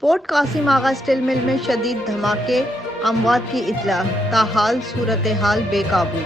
Port Qasim आगा steel mill में शदीद धमाके, अमवात की इत्तला, ताहाल सूरत हाल बेकाबू।